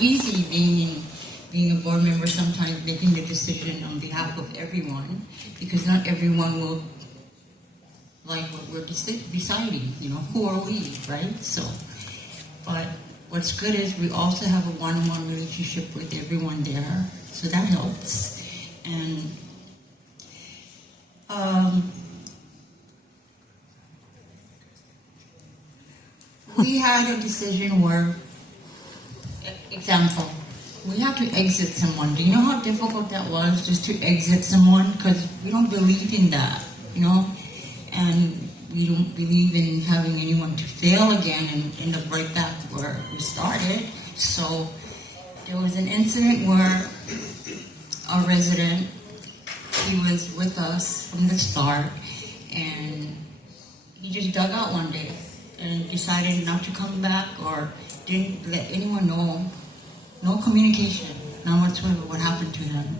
easy being a board member, sometimes making the decision on behalf of everyone, because not everyone will like what we're deciding. Who are we, right? So, but what's good is we also have a one-on-one relationship with everyone there, so that helps. And we had a decision where, example, we have to exit someone. Do you know how difficult that was, just to exit someone? Because we don't believe in that, and we don't believe in having anyone to fail again and end up right back where we started. So there was an incident where our resident, he was with us from the start, and he just dug out one day and decided not to come back, or didn't let anyone know. No communication, not whatsoever, what happened to him.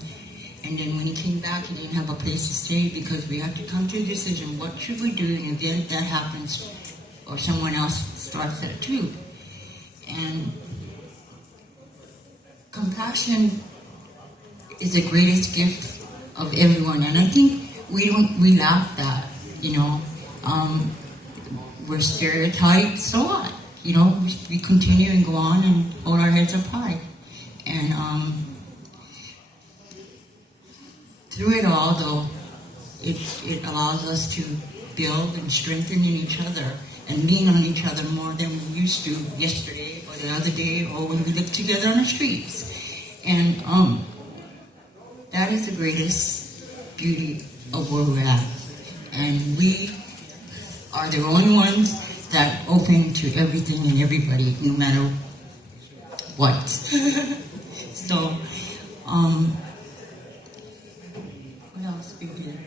And then when he came back, he didn't have a place to stay, because we had to come to a decision. What should we do in the event that happens, or someone else starts that too? And compassion is the greatest gift of everyone. And I think we laugh that, we're stereotyped, so what? We continue and go on and hold our heads up high. And through it all, though, it allows us to build and strengthen in each other and lean on each other more than we used to yesterday or the other day, or when we lived together on the streets. And that is the greatest beauty of where we're at. And we are the only ones that open to everything and everybody, no matter what. So, what else we did?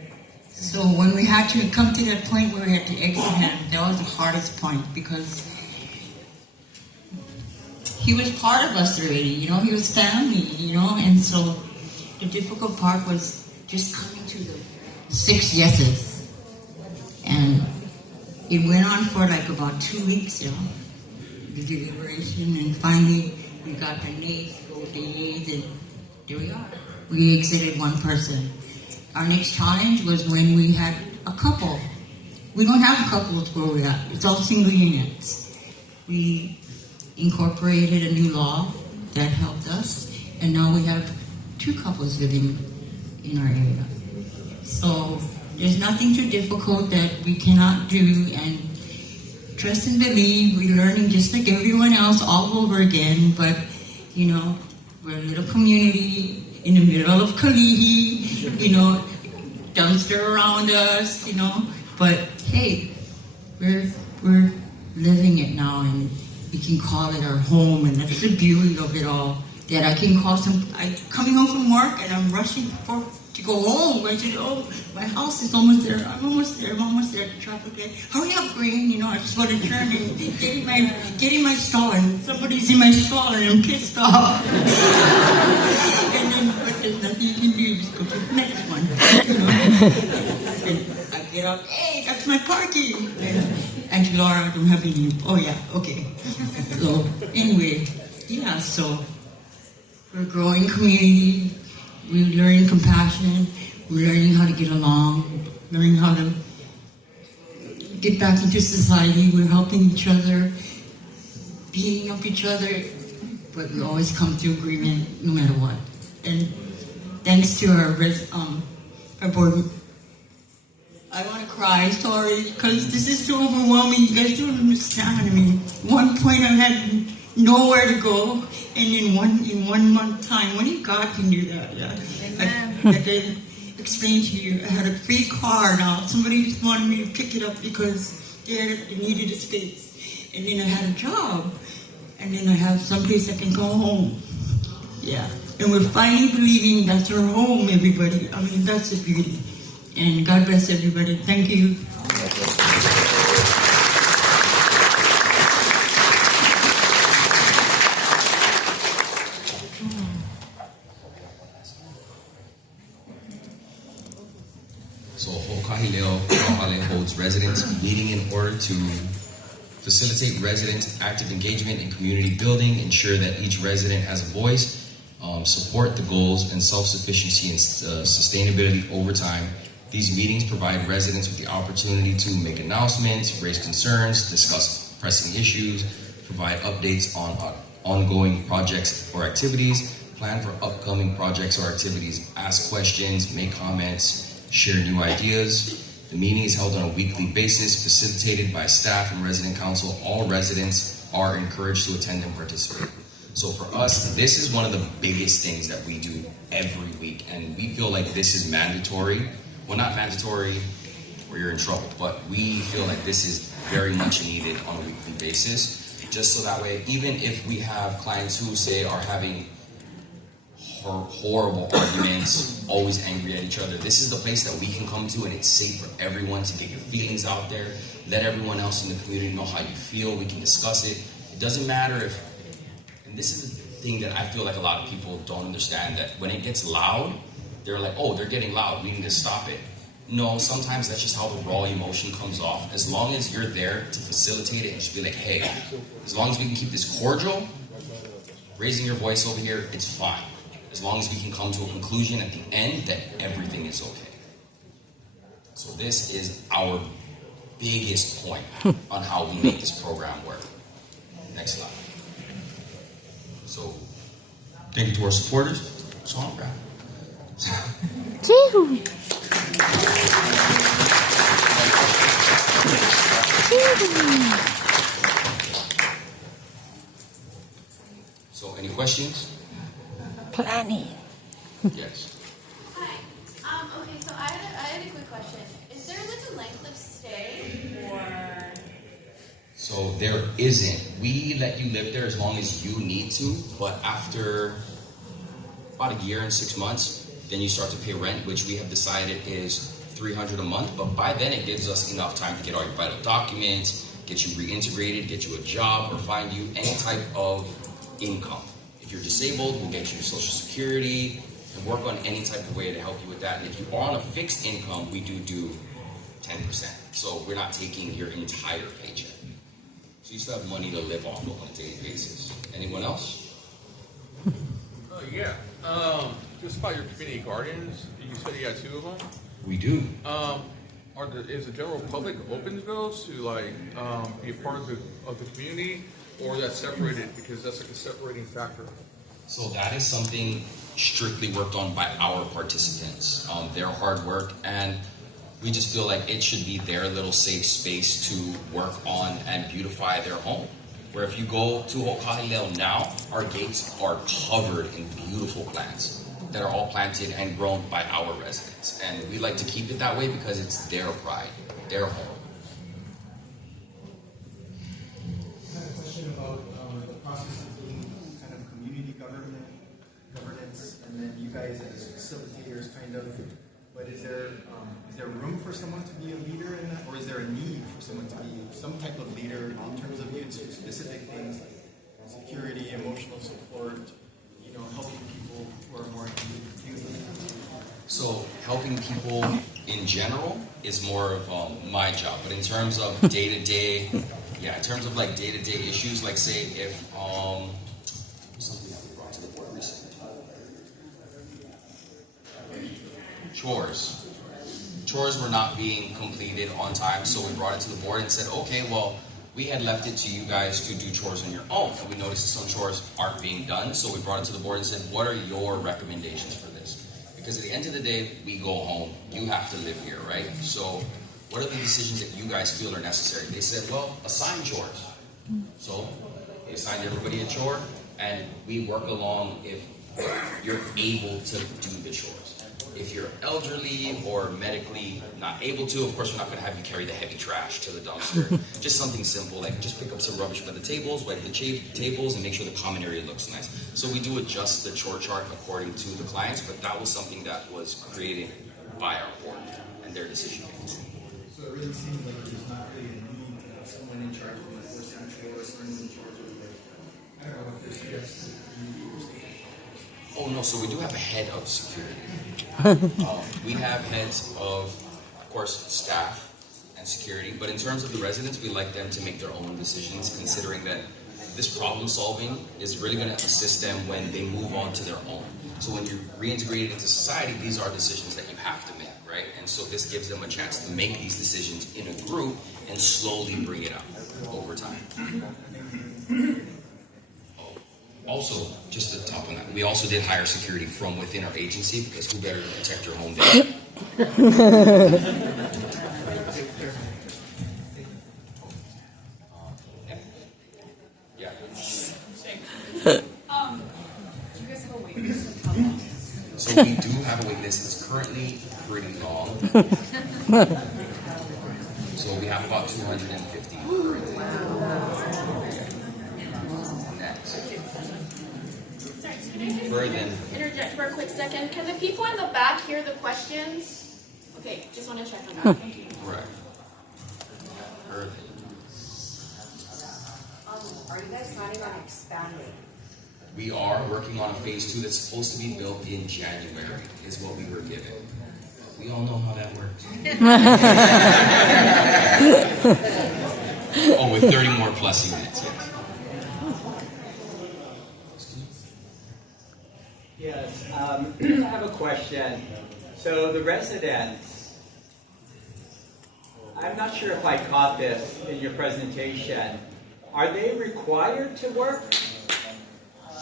So when we had to come to that point where we had to exit him, that was the hardest point, because he was part of us already, he was family, and so the difficult part was just coming to the 6 yeses. And it went on for like about 2 weeks, the deliberation, and finally we got the nays, go the yeas, and there we are. We exited one person. Our next challenge was when we had a couple. We don't have couples where we're at. It's all single units. We incorporated a new law that helped us, and now we have 2 couples living in our area. So there's nothing too difficult that we cannot do, and trust and believe. We're learning just like everyone else all over again, but we're a little community in the middle of Kalihi, dumpster around us, but hey, we're living it now, and we can call it our home, and that's the beauty of it all. That I can call I'm coming home from work and I'm rushing to go home. I said, my house is almost there. I'm almost there. The traffic light. Hurry up, Green. I just want to turn and get in my stall, and somebody's in my stall, and I'm pissed off. But there's nothing you can do. Just go to the next one. And I get up. Hey, that's my parking. And to Laura, I don't have any. Oh yeah, okay. So anyway, so we're a growing community. We're learning compassion. We're learning how to get along. Learning how to get back into society. We're helping each other, beating up each other, but we always come to agreement no matter what. And thanks to our board. I want to cry, sorry, because this is so overwhelming. You guys don't understand. I mean, at one point I had nowhere to go, and in 1 month time, only God can do that. Yeah, I did explain to you. I had a free car now. Somebody just wanted me to pick it up because they needed a space, and then I had a job, and then I have someplace I can go home. Yeah, and we're finally believing that's our home, everybody. I mean, that's the beauty. And God bless everybody. Thank you. So Ho'okahileo Kauhale holds residents meeting in order to facilitate resident active engagement in community building, ensure that each resident has a voice, support the goals and self-sufficiency and sustainability over time. These meetings provide residents with the opportunity to make announcements, raise concerns, discuss pressing issues, provide updates on ongoing projects or activities, plan for upcoming projects or activities, ask questions, make comments, share new ideas. The meeting is held on a weekly basis, facilitated by staff and resident council. All residents are encouraged to attend and participate. So for us, this is one of the biggest things that we do every week, and we feel like this is mandatory. Well, not mandatory or you're in trouble, but we feel like this is very much needed on a weekly basis, just so that way, even if we have clients who say are having horrible arguments, always angry at each other, this is the place that we can come to, and it's safe for everyone to get your feelings out there, let everyone else in the community know how you feel, we can discuss it. It doesn't matter if, and this is the thing that I feel like a lot of people don't understand, that when it gets loud, they're like, oh, they're getting loud, we need to stop it. No, sometimes that's just how the raw emotion comes off. As long as you're there to facilitate it and just be like, hey, as long as we can keep this cordial, raising your voice over here, it's fine. As long as we can come to a conclusion at the end that everything is okay. So this is our biggest point on how we make this program work. Next slide. So, thank you to our supporters. Song rap. So, any questions? Plenty. Yes. Hi. Okay, so I had a quick question. Is there like a length of stay or? So there isn't. We let you live there as long as you need to, but after about a year and 6 months, then you start to pay rent, which we have decided is $300 a month. But by then, it gives us enough time to get all your vital documents, get you reintegrated, get you a job, or find you any type of income. If you're disabled, we'll get you Social Security and work on any type of way to help you with that. And if you are on a fixed income, we do 10%. So we're not taking your entire paycheck. So you still have money to live off of on a daily basis. Anyone else? Yeah. Just about your community gardens, you said you got 2 of them. We do. Is the general public open to those to be a part of the community, or that's separated because that's like a separating factor? So that is something strictly worked on by our participants. Their hard work, and we just feel like it should be their little safe space to work on and beautify their home. Where if you go to Ho'okahi now, our gates are covered in beautiful plants that are all planted and grown by our residents. And we like to keep it that way because it's their pride, their home. I have a question about the process of being kind of community governance, and then you guys as facilitators kind of, but is there room for someone to be a leader in that, or is there a need for someone to be some type of leader in terms of specific things like security, emotional support, helping people who are more in need, things like that? So helping people in general is more of my job, but in terms of day-to-day, yeah, in terms of like day-to-day issues, like say if something that we brought to the board recently, chores were not being completed on time, so we brought it to the board and said, okay, well, we had left it to you guys to do chores on your own, and we noticed that some chores aren't being done, so we brought it to the board and said, what are your recommendations for this? Because at the end of the day, we go home, you have to live here, right? So what are the decisions that you guys feel are necessary? They said, well, assign chores. So they assigned everybody a chore, and we work along if you're able to do the chores. If you're elderly or medically not able to, of course, we're not going to have you carry the heavy trash to the dumpster. Just something simple, like just pick up some rubbish by the tables, wipe the tables, and make sure the common area looks nice. So we do adjust the chore chart according to the clients, but that was something that was created by our board and their decision making. So it really seems like there's not really a need to have someone in charge of the first chores, someone in charge of I don't know if there's Oh no, so we do have a head of security. We have heads of course, staff, and security. But in terms of the residents, we like them to make their own decisions, considering that this problem solving is really going to assist them when they move on to their own. So when you're reintegrated into society, these are decisions that you have to make, right? And so this gives them a chance to make these decisions in a group and slowly bring it up over time. Also, just to top on that, we also did hire security from within our agency, because who better to protect your home than yeah. Do you guys have a wait list of how long? So we do have a wait list. It's currently pretty long. So we have about 250 currently. Next. Sorry, can I just Further. interject for a quick second? Can the people in the back hear the questions? Okay, just want to check on that. Thank you. Right. Further. Are you guys planning on expanding? We are working on a phase 2 that's supposed to be built in January, is what we were given. We all know how that works. Oh, with 30 more plus units, yes. Yes, I have a question. So the residents, I'm not sure if I caught this in your presentation. Are they required to work?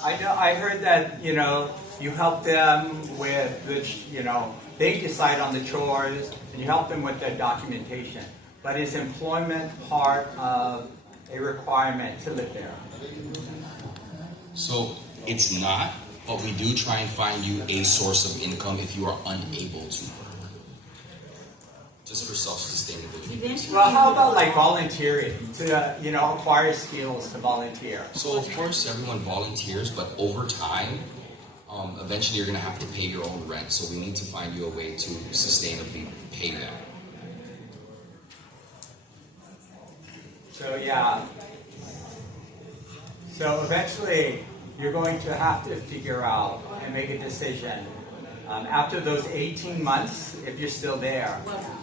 I heard that, you help them with the, they decide on the chores and you help them with their documentation. But is employment part of a requirement to live there? So it's not, but we do try and find you a source of income if you are unable to work. Just for self-sustainability. Well, how about like volunteering to, acquire skills to volunteer? So of course everyone volunteers, but over time, eventually you're going to have to pay your own rent. So we need to find you a way to sustainably pay that. So yeah. So eventually you're going to have to figure out and make a decision. After those 18 months, if you're still there,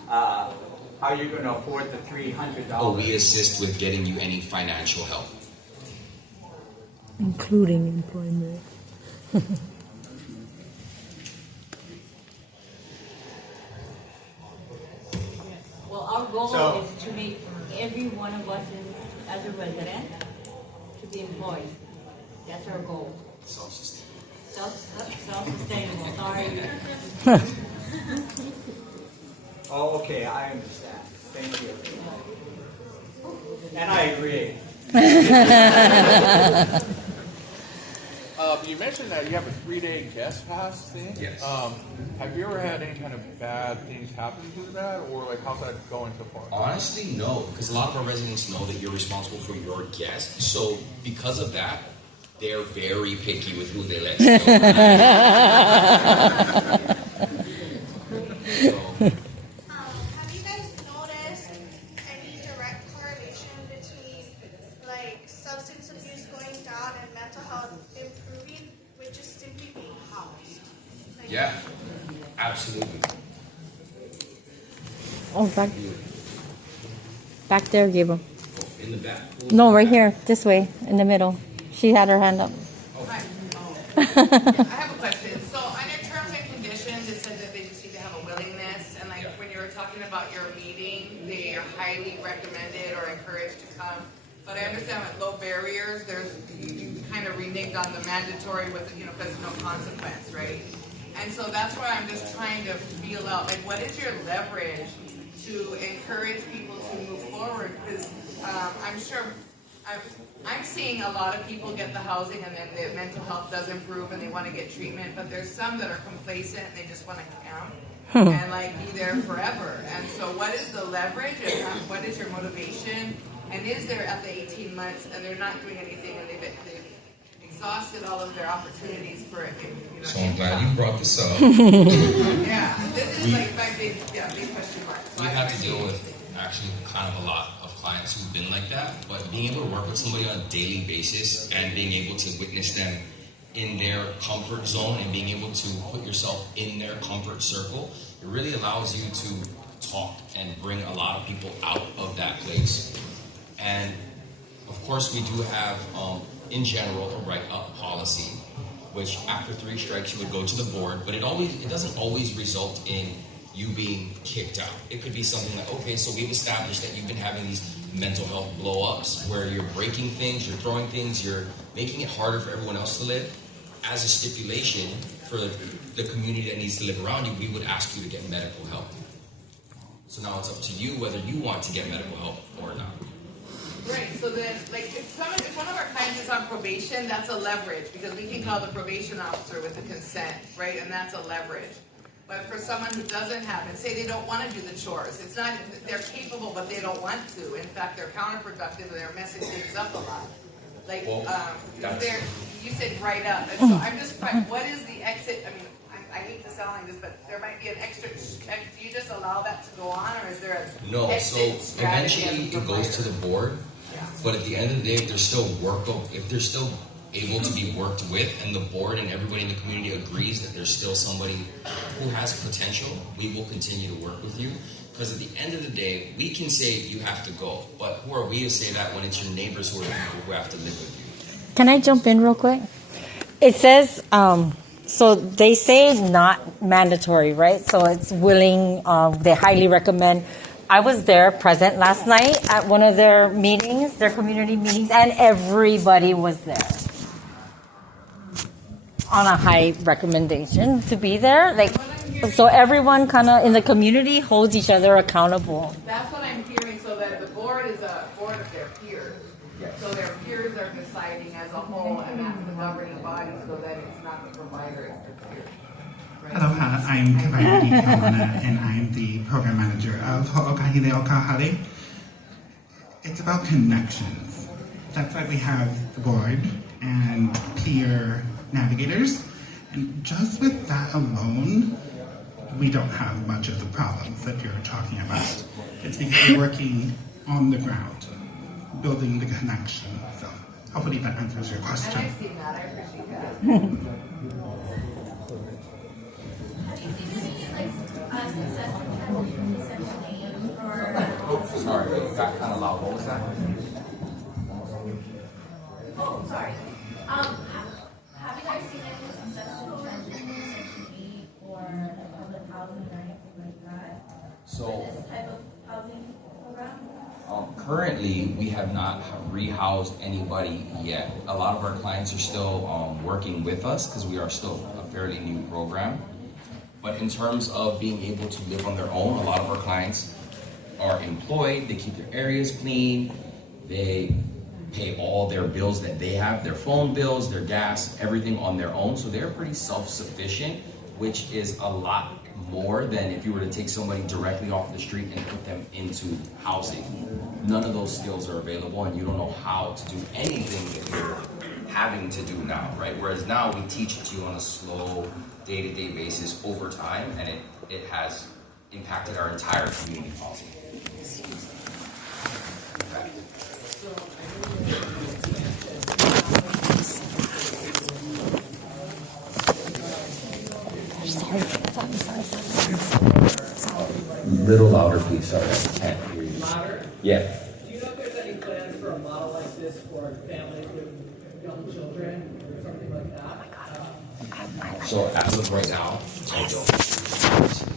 how you're going to afford the $300. Oh, we assist with getting you any financial help. Including employment. Well, our goal So- is to make every one of us as a resident to be employed. That's our goal. Self-sustainable. Self-sustainable, sorry. Oh, okay, I understand. Thank you. And I agree. You mentioned that you have a 3-day guest pass thing. Yes. Have you ever had any kind of bad things happen to that, or like how's that going so far? Honestly, no, because a lot of our residents know that you're responsible for your guests. So because of that, they're very picky with who they let go. Have you guys noticed any direct correlation between like substance abuse going down and mental health improving with just simply being housed? Like, Yeah, absolutely. Oh, back there, Gabriel. In the back. No, right here, this way, in the middle. She had her hand up. Hi. I have a question. So on your terms and conditions, it says that they just need to have a willingness, and like when you were talking about your meeting, they are highly recommended or encouraged to come. But I understand with low barriers, you kind of reneged on the mandatory with, because there's no consequence, right? And so that's why I'm just trying to feel out, like, what is your leverage to encourage people to move forward? Because I'm sure I'm seeing a lot of people get the housing and then their mental health does improve and they want to get treatment, but there's some that are complacent and they just want to camp and like be there forever. And so what is the leverage and what is your motivation? And is there at the 18 months and they're not doing anything and they've exhausted all of their opportunities for it? So I'm glad you brought this up. Yeah, this is like big question marks. So We've had to deal with actually kind of a lot of clients who've been like that, but being able to work with somebody on a daily basis and being able to witness them in their comfort zone and being able to put yourself in their comfort circle, it really allows you talk and bring a lot of people out of that place. And of course, we do have, in general, a write-up policy, which after 3 strikes you would go to the board, but it doesn't always result in you being kicked out. It could be something like, okay, so we've established that you've been having these mental health blow-ups where you're breaking things, you're throwing things, you're making it harder for everyone else to live. As a stipulation for the community that needs to live around you, we would ask you to get medical help. So now it's up to you whether you want to get medical help or not. Right, so then, like, if one of our clients is on probation, that's a leverage, because we can call the probation officer with the consent, right, and that's a leverage. But for someone who doesn't have it, say they don't want to do the chores, it's not, they're capable, but they don't want to. In fact, they're counterproductive and they're messing things up a lot. Like, you said right up, and so I'm just, what is the exit, I mean, I hate to sound like this, but there might be an extra, do you just allow that to go on, or is there a No, so exit strategy eventually as a it goes to the board, but at the end of the day, if they're still able to be worked with, and the board and everybody in the community agrees that there's still somebody who has potential, we will continue to work with you. Because at the end of the day, we can say you have to go, but who are we to say that when it's your neighbors who are the people who have to live with you? Can I jump in real quick? It says, so they say not mandatory, right? So it's willing, they highly recommend. I was there present last night at one of their meetings, their community meetings, and everybody was there on a high recommendation to be there. Like, so everyone kind of in the community holds each other accountable. That's what I'm hearing, so that the board is a board of their peers. So their peers are deciding as a whole, and that's the governing body, so that it's not the provider, it's their peers. Right? Aloha, I'm Kawaii Kawana, and I'm the program manager of Ho'okahile Okahale. It's about connections. That's why we have the board and peer navigators. And just with that alone, we don't have much of the problems that you're talking about. It's because we're working on the ground, building the connection. So hopefully that answers your question. And I've seen that, I appreciate that. Sorry, it got kind of loud. What was that? Oh, sorry. Have you guys seen any successful transition or public housing or anything like that? So, This type of housing program? Currently, we have not rehoused anybody yet. A lot of our clients are still working with us because we are still a fairly new program. But in terms of being able to live on their own, a lot of our clients are employed, they keep their areas clean, they pay all their bills that they have, their phone bills, their gas, everything on their own. So they're pretty self-sufficient, which is a lot more than if you were to take somebody directly off the street and put them into housing. None of those skills are available, and you don't know how to do anything that you're having to do now, right? Whereas now we teach it to you on a slow, day-to-day basis over time, and it has impacted our entire community policy. Okay. Little louder, please. Sorry, I can't hear you. Louder? Yeah. Do you know if there's any plans for a model like this for families with young children or something like that? So as of right now, I don't.